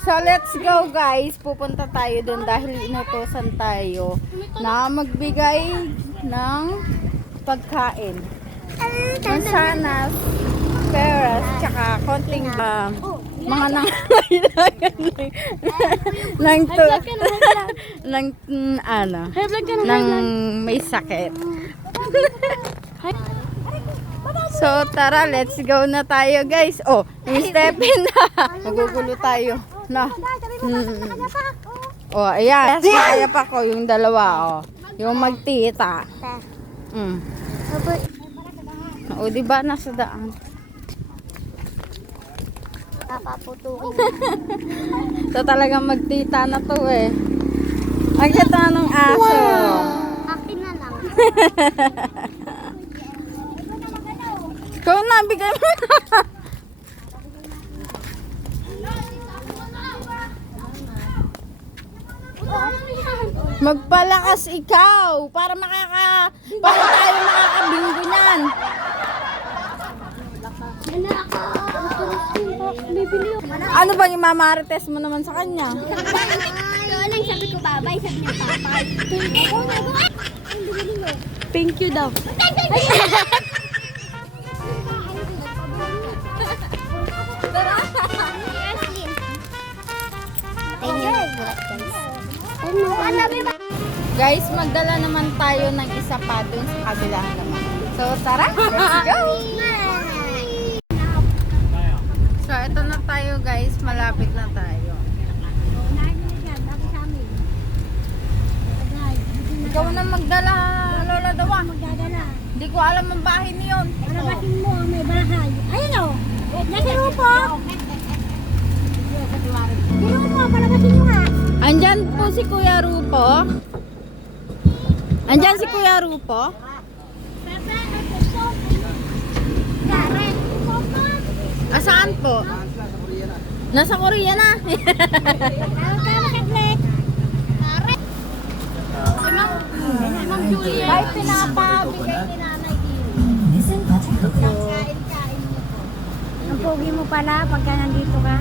So let's go guys. Pupunta tayo doon dahil inutosan tayo na magbigay ng pagkain. Mansanas, peras, tsaka konting mga nangangailangan ng may sakit. So tara, let's go na tayo guys. Oh, yung Stephen na. Magugulo tayo. Na. Oh, ayan. Kaya pa ko yung dalawa, oh. Yung magtita. O, diba nasa daan? Papaputukin. So talagang magtita na to eh. Ang kita ng aso. Akin na lang. Ikaw na, bigay mo na. Magpalakas ikaw para tayo makakabinggo niyan. Ano bang imamarites mo naman sa kanya? Anong sabi ko babay? Sabi niya papay. Thank you daw. Guys, magdala naman tayo ng isa pa dun sa kabila naman. So tara, let's go! So ito na tayo guys, malapit na tayo. Ikaw na magdala, Lola Dawa. Hindi ko alam ang bahay niyon. Palabasin mo, may bahay. Ayun o! Nasa rupo! Ayun mo, palabasin nyo nga! Andyan po si Kuya Rupo. Andyan si Kuya Rupo. Saan po? Nasa Korea na. Kahit pinapabigay ni Nanay Kain-kain mo po. Ang pogi mo pala pagka nandito ka.